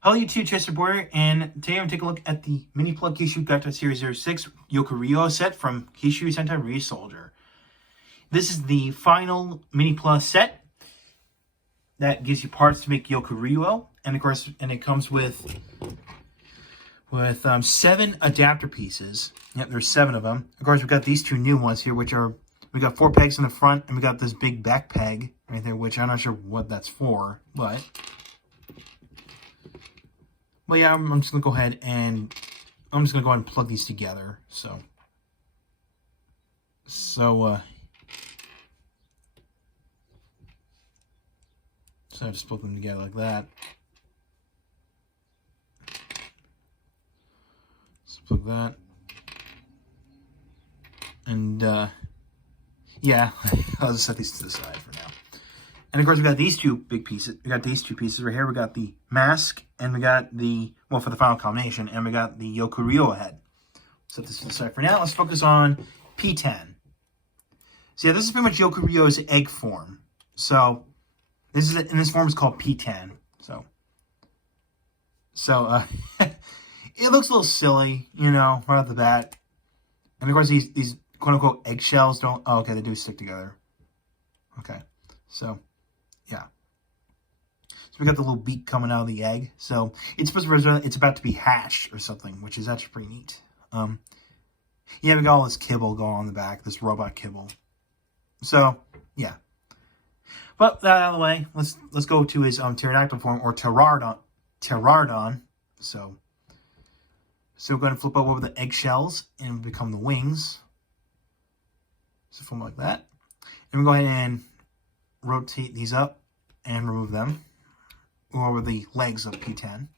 Hello YouTube, Chester Boyer, and today I'm going to take a look at the Minipla Kishiryu Gattai Series 06 YokuRyuOh set from Kishiryu Sentai Ryusoulger. This is the final Minipla set that gives you parts to make YokuRyuOh, and of course, it comes with 7 adapter pieces. Yep, there's 7 of them. Of course, we've got these 2 new ones here, which are, we got 4 pegs in the front, and we got this big back peg right there, which I'm not sure what that's for, but yeah, I'm just going to go ahead and plug these together. So I just put them together like that. Just plug that. And, yeah, I'll just set these to the side for now. And of course, we got these 2 big pieces. We got these 2 pieces right here. We got the mask, and we got the, well, for the final combination, and we got the YokuRyuOh head. Set this to the side for now. Let's focus on P10. So yeah, this is pretty much YokuRyuOh's egg form. So this is, in this form, is called P10. So it looks a little silly, you know, right off the bat. And of course, these quote unquote eggshells don't. Oh, okay, they do stick together. Okay, so yeah. So we got the little beak coming out of the egg. So it's supposed to be, it's about to be hatched or something, which is actually pretty neat. Yeah, we got all this kibble going on the back, this robot kibble. So yeah. But that out of the way, let's go to his pterodactyl form, or pterodon. So we're going to flip over the eggshells and become the wings. So form like that. And we'll go ahead and rotate these up and remove them over the legs of P10.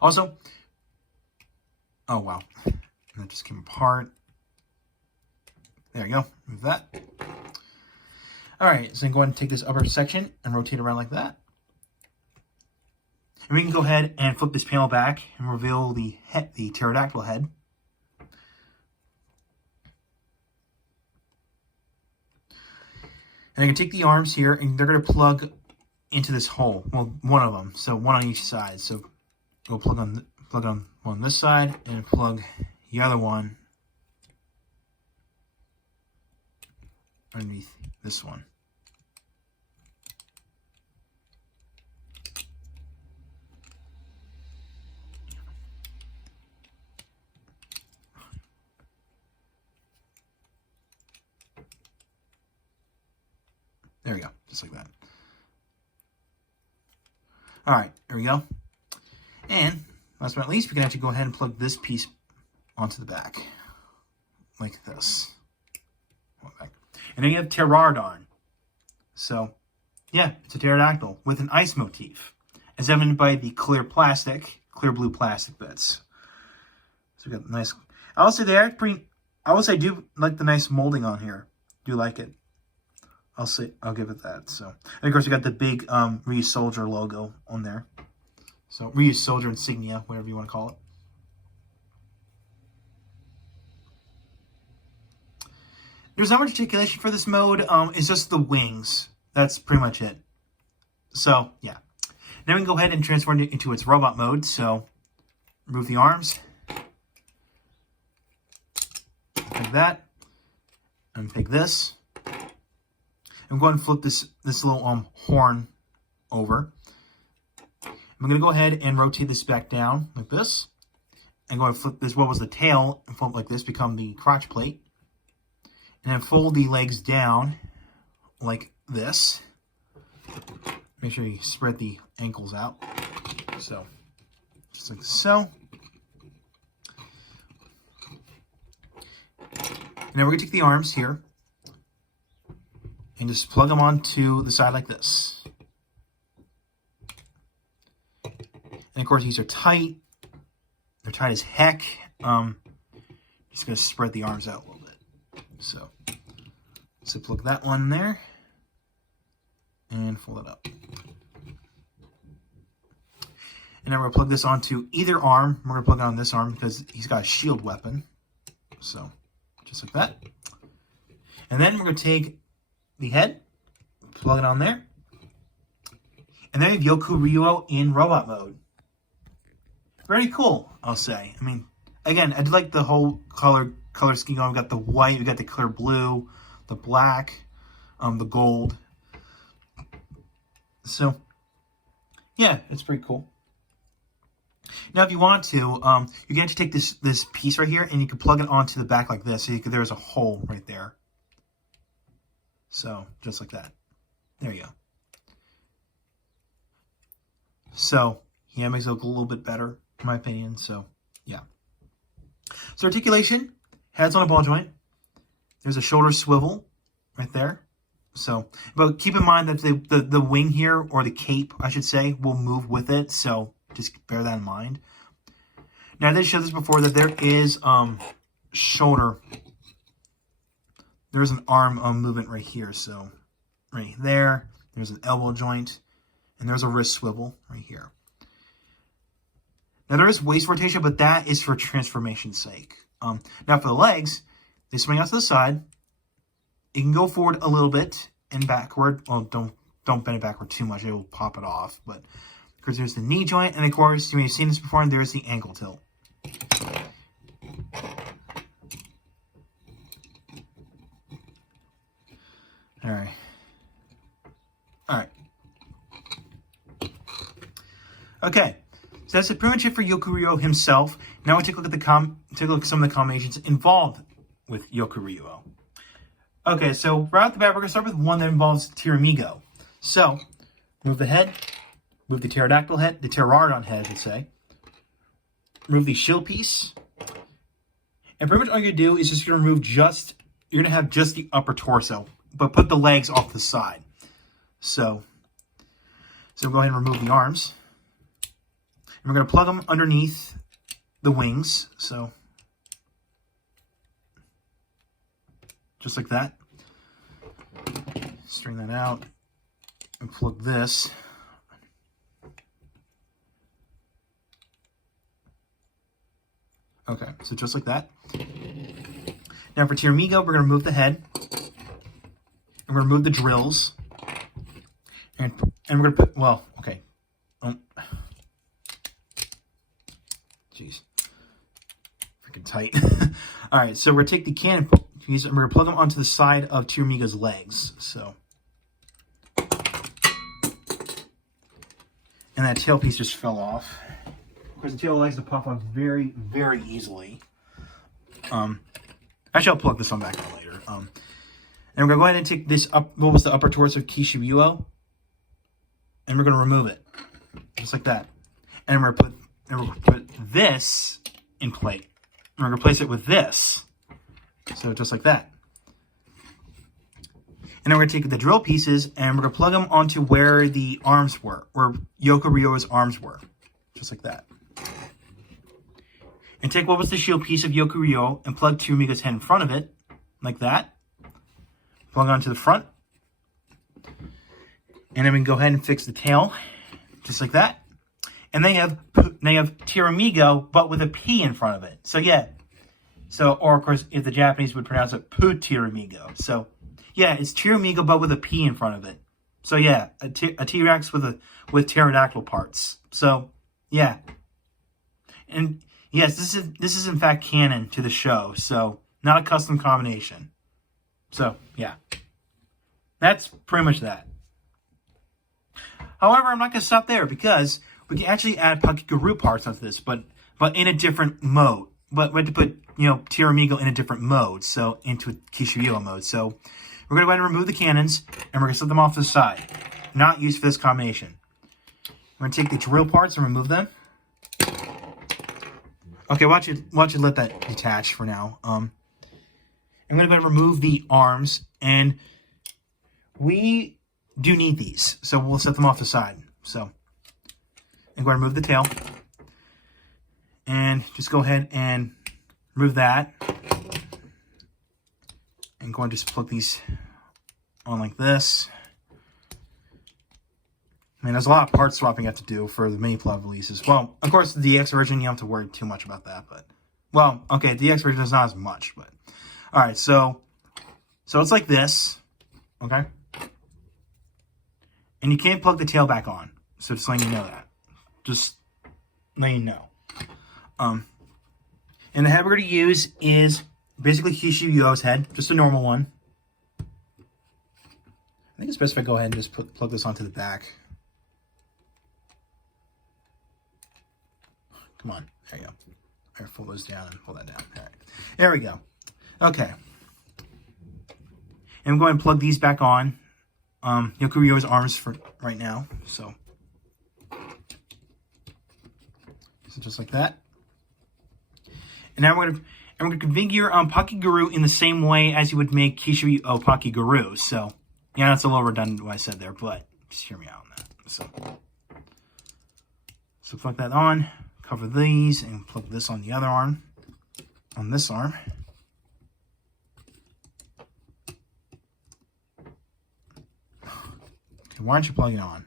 Also, oh wow, that just came apart. There you go, move that. Alright, so then go ahead and take this upper section and rotate around like that. And we can go ahead and flip this panel back and reveal the pterodactyl head. And I can take the arms here, and they're going to plug into this hole. Well, one of them, so one on each side. So we'll plug on one on this side, and plug the other one underneath this one. There we go, just like that. All right, there we go. And last but not least, we can actually go ahead and plug this piece onto the back, like this. And then you have pterodon. So, yeah, it's a pterodactyl with an ice motif, as evident by the clear blue plastic bits. So we got nice. I will say they are pretty. I will say I do like the nice molding on here. Do like it. I'll give it that. So, and of course we got the big Ryusoulger logo on there. So Ryusoulger insignia, whatever you want to call it. There's not much articulation for this mode. It's just the wings. That's pretty much it. So yeah. Then we can go ahead and transform it into its robot mode. So remove the arms, like that, and take this. I'm going to flip this little horn over. I'm going to go ahead and rotate this back down like this. I'm going to flip this, what was the tail, and flip like this, become the crotch plate. And then fold the legs down like this. Make sure you spread the ankles out. So, just like so. And then we're going to take the arms here and just plug them onto the side like this. And of course, these are tight. They're tight as heck. Just going to spread the arms out a little bit. So plug that one there. And fold it up. And now we're going to plug this onto either arm. We're going to plug it on this arm because he's got a shield weapon. So, just like that. And then we're going to take the head, plug it on there, And then you have YokuRyuOh in robot mode. Very cool, I'll say. I mean, again, I did like the whole color scheme going. We got the white, we got the clear blue, the black, the gold. So, yeah, it's pretty cool. Now, if you want to, you can actually take this piece right here and you can plug it onto the back like this. So there's a hole right there. So, just like that. There you go. So, yeah, it makes it look a little bit better, in my opinion. So, yeah. So, articulation, head's on a ball joint. There's a shoulder swivel right there. So, but keep in mind that the wing here, or the cape, I should say, will move with it. So, just bear that in mind. Now, I did show this before that there is shoulder. There's an arm movement right here. So, right there. There's an elbow joint. And there's a wrist swivel right here. Now, there is waist rotation, but that is for transformation's sake. Now, for the legs, they swing out to the side. It can go forward a little bit and backward. Well, don't bend it backward too much. It will pop it off. But of course, there's the knee joint. And of course, you may have seen this before, and there's the ankle tilt. All right. All right. Okay. So that's pretty much it for YokuRyuOh himself. Now we'll take a look at some of the combinations involved with YokuRyuOh. Okay, so right off the bat, we're going to start with one that involves Tiramigo. So, move the head, move the pterodactyl head, the pterodon head, I should say. Remove the shield piece. And pretty much all you're going to do is just going to remove you're going to have just the upper torso, but put the legs off the side. So we'll go ahead and remove the arms. And we're going to plug them underneath the wings. So, just like that. Straighten that out and plug this. Okay, so just like that. Now for Tiramigo, we're going to remove the head. And we're going to remove the drills. And we're going to put, well, okay. Jeez. Freaking tight. All right, so we're going to take the cannon piece and we're going to plug them onto the side of Tiramigo's legs. So. And that tail piece just fell off. Of course, the tail likes to pop off very, very easily. Actually, I'll plug this one back in later. And we're going to go ahead and take this up. What was the upper torso of Kishiryu? And we're going to remove it. Just like that. And we're going to put this in plate. And we're going to replace it with this. So just like that. And then we're going to take the drill pieces and we're going to plug them onto where the arms were, where YokuRyuOh's arms were. Just like that. And take what was the shield piece of YokuRyuOh and plug Tiramigo's head in front of it, like that. Plug it onto the front. And then we can go ahead and fix the tail, just like that. And they have Tiramigo, but with a P in front of it. So yeah. So, or of course, if the Japanese would pronounce it Tiramigo. So, yeah, it's Tiramigo, but with a P in front of it. So yeah, a T-Rex with pterodactyl parts. So yeah, and yes, this is in fact canon to the show. So not a custom combination. So yeah, that's pretty much that. However, I'm not going to stop there because we can actually add Pakiguru parts onto this, but in a different mode. But we have to put, Tiramigo in a different mode, so into Kishiryu mode. So we're going to go ahead and remove the cannons, and we're going to set them off to the side. Not used for this combination. We're going to take the drill parts and remove them. Okay, watch it let that detach for now. I'm going to go ahead and remove the arms, and we do need these, so we'll set them off to the side. So, and go ahead and remove the tail. And just go ahead and remove that. And go ahead and just plug these on like this. I mean, there's a lot of part swapping you have to do for the Minipla releases. Well, of course, the DX version, you don't have to worry too much about that. But, well, okay, the DX version is not as much. But, all right, so it's like this, okay? And you can't plug the tail back on. So just letting you know that. Just letting you know. And the head we're going to use is basically Kishiryu head, just a normal one. I think it's best if I go ahead and just plug this onto the back. Come on, there you go. All right, fold those down and pull that down. All right, there we go. Okay. And I'm going to plug these back on. YokuRyuOh's arms for right now, so just like that. And now we're going to configure Pakiguru in the same way as you would make Kishiryu Pakiguru. So, yeah, that's a little redundant what I said there, but just hear me out on that. So plug that on, cover these, and plug this on the other arm, on this arm. Okay, why don't you plug it on?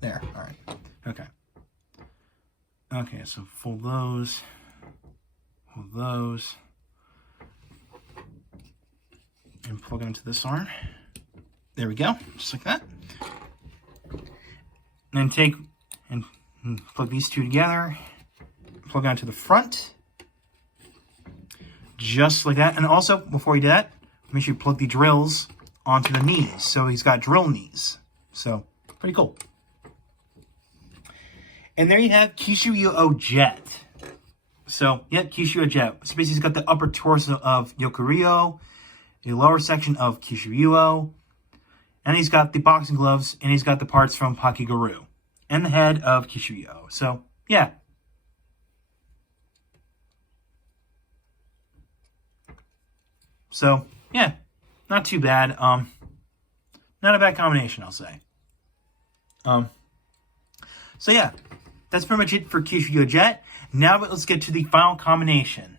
There, all right, okay. Okay, so fold those. Hold those and plug it into this arm. There we go, just like that. And then take and plug these two together. Plug it onto the front, just like that. And also, before you do that, make sure you plug the drills onto the knees. So he's got drill knees. So pretty cool. And there you have Kishiryu Jet. So, yeah, Kishiryu Jet. So basically, he's got the upper torso of YokuRyuOh, the lower section of Kishiryu, and he's got the boxing gloves, and he's got the parts from Pakiguru, and the head of Kishiryu. So, yeah. So, yeah, not too bad. Not a bad combination, I'll say. So, yeah, that's pretty much it for Kishiryu Jet. Now let's get to the final combination.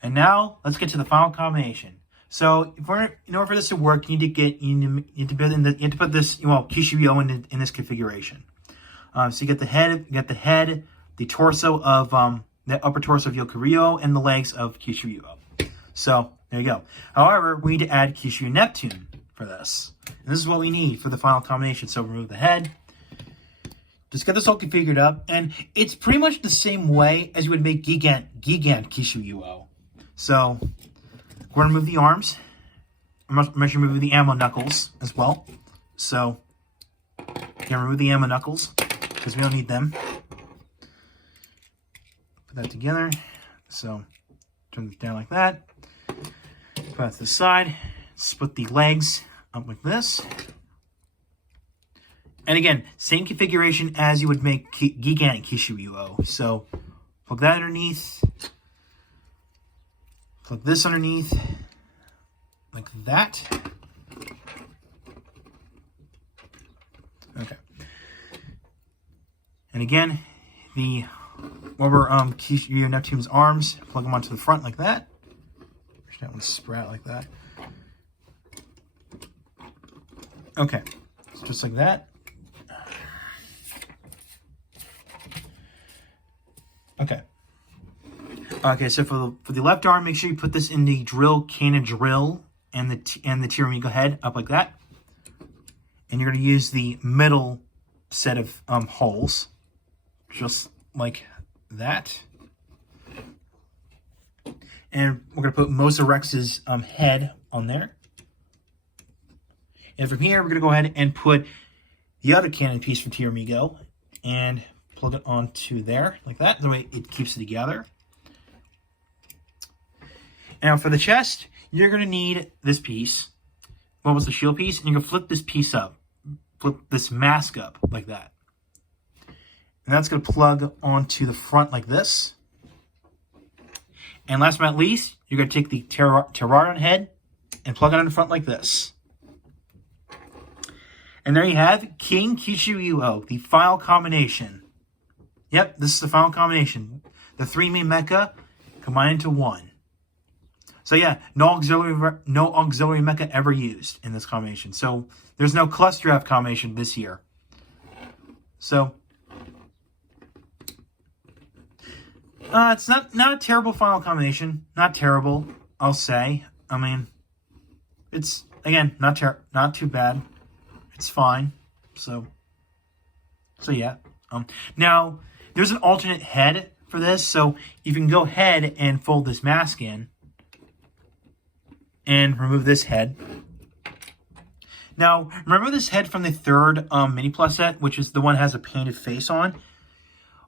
And now let's get to the final combination. So in order for this to work, you need to put this, well, Kishiryu in this configuration. So you get the head, the torso of the upper torso of YokuRyuOh, and the legs of Kishiryu. So there you go. However, we need to add Kishiryu Neptune for this. And this is what we need for the final combination. So remove the head. Just get this all configured up, and it's pretty much the same way as you would make Gigant Kishiryu. So, we're going to remove the arms. I'm going to remove the ammo knuckles as well. So, remove the ammo knuckles, because we don't need them. Put that together. So, turn it down like that. Put that to the side. Split the legs up like this. And again, same configuration as you would make Gigant Kishiryu. So, plug that underneath. Plug this underneath. Like that. Okay. And again, the rubber Kishiryu Neptune's arms, plug them onto the front like that. Push that one sprout like that. Okay. So just like that. Okay. Okay, so for the left arm, make sure you put this in the cannon drill and the Tiramigo head up like that. And you're going to use the middle set of holes, just like that. And we're going to put Mosa Rex's head on there. And from here, we're going to go ahead and put the other cannon piece from Tiramigo and plug it onto there, like that. The way it keeps it together. Now for the chest, you're going to need this piece. What was the shield piece? And you're going to flip this piece up. Flip this mask up like that. And that's going to plug onto the front like this. And last but not least, you're going to take the Pterodon head and plug it on the front like this. And there you have King Kishiryu, the final combination. Yep, this is the final combination. The three main mecha combined into one. So yeah, no auxiliary mecha ever used in this combination. So there's no cluster F combination this year. So it's not a terrible final combination. Not terrible, I'll say. I mean, it's again not too bad. It's fine. So yeah. Now, there's an alternate head for this, so you can go ahead and fold this mask in and remove this head. Now, remember this head from the third Minipla set, which is the one that has a painted face on?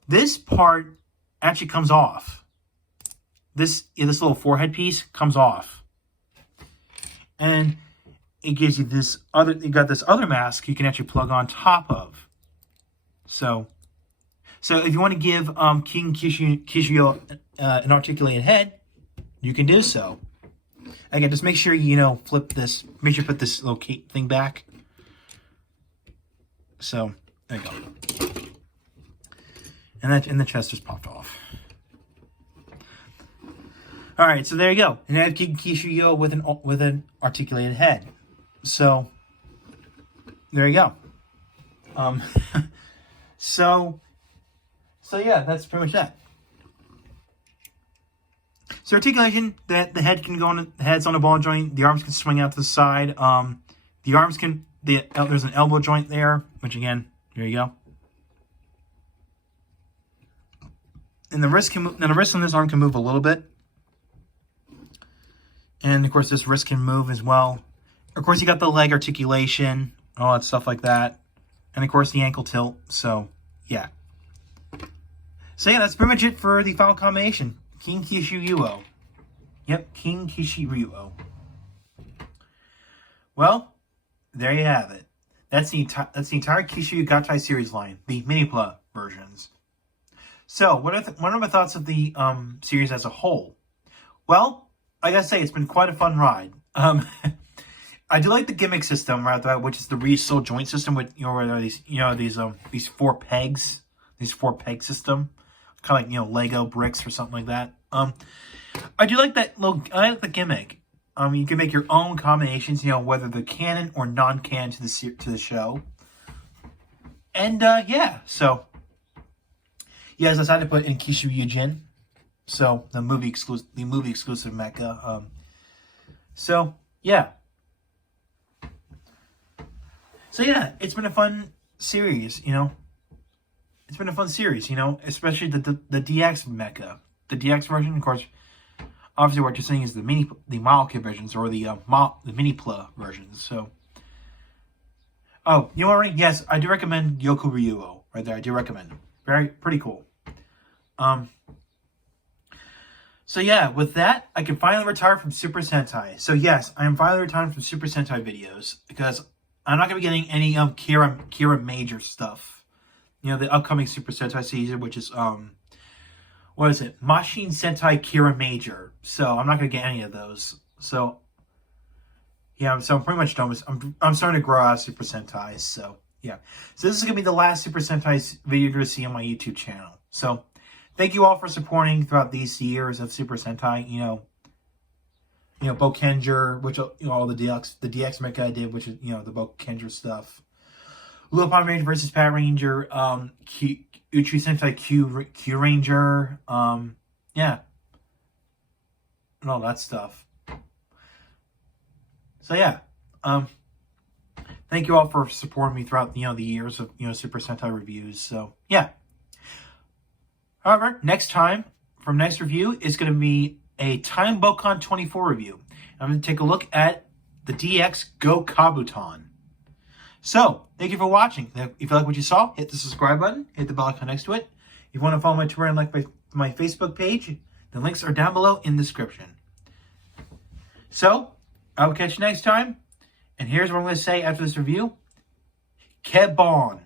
This part actually comes off. This little forehead piece comes off. And it gives you this other, you got this other mask you can actually plug on top of. So if you want to give King Kishiryu an articulated head, you can do so. Again, just make sure you flip this. Make sure you put this little thing back. So there you go. And the chest just popped off. All right, so there you go. And I have King Kishiryu with an articulated head. So there you go. So yeah, that's pretty much that. So articulation, that the head can go on, the head's on a ball joint, the arms can swing out to the side. The arms can, there's an elbow joint there, which again, there you go. And the wrist can move, now the wrist on this arm can move a little bit. And of course this wrist can move as well. Of course you got the leg articulation, all that stuff like that. And of course the ankle tilt, so yeah. So yeah, that's pretty much it for the final combination. King Kishiryu. Yep, King Kishiryu. Well, there you have it. That's the entire Kishiryu Gattai series line, the Minipla versions. So, what are my thoughts of the series as a whole? Well, I gotta say, it's been quite a fun ride. I do like the gimmick system, right, which is the Ryusoulger joint system with where there are these 4 pegs, four peg system, kind of like Lego bricks or something like that. I do like that little. I like the gimmick. You can make your own combinations, whether they're canon or non-canon to the show. And yeah, so yeah, as I decided to put in Kishiryu, so the movie exclusive mecha. So yeah. So yeah, it's been a fun series, It's been a fun series, especially the DX mecha. The DX version, of course, obviously what you're seeing is the Malka versions or the Minipla versions. So, oh, you know what? Yes, I do recommend YokuRyuOh right there. I do recommend it. Pretty cool. So yeah, with that, I can finally retire from Super Sentai. So yes, I am finally retiring from Super Sentai videos because I'm not going to be getting any Kira Major stuff. The upcoming Super Sentai season, which is what is it? Machine Sentai Kira Major. So I'm not going to get any of those. So yeah, so I'm pretty much done with. I'm starting to grow out of Super Sentai. So yeah, so this is going to be the last Super Sentai video you're going to see on my YouTube channel. So thank you all for supporting throughout these years of Super Sentai. Bokenger, which all the DX mecha I did, which is the Bokenger stuff. Lupin Ranger versus Power Ranger, Uchi Sentai Q Ranger, yeah, and all that stuff. So yeah, thank you all for supporting me throughout the years of Super Sentai reviews. So yeah. However, next review is going to be a Time Bokon 24 review. I'm going to take a look at the DX Go Kabuton. So, thank you for watching. If you like what you saw, hit the subscribe button, hit the bell icon next to it. If you want to follow my Twitter and like my Facebook page, the links are down below in the description. So, I will catch you next time. And here's what I'm going to say after this review. Kebon.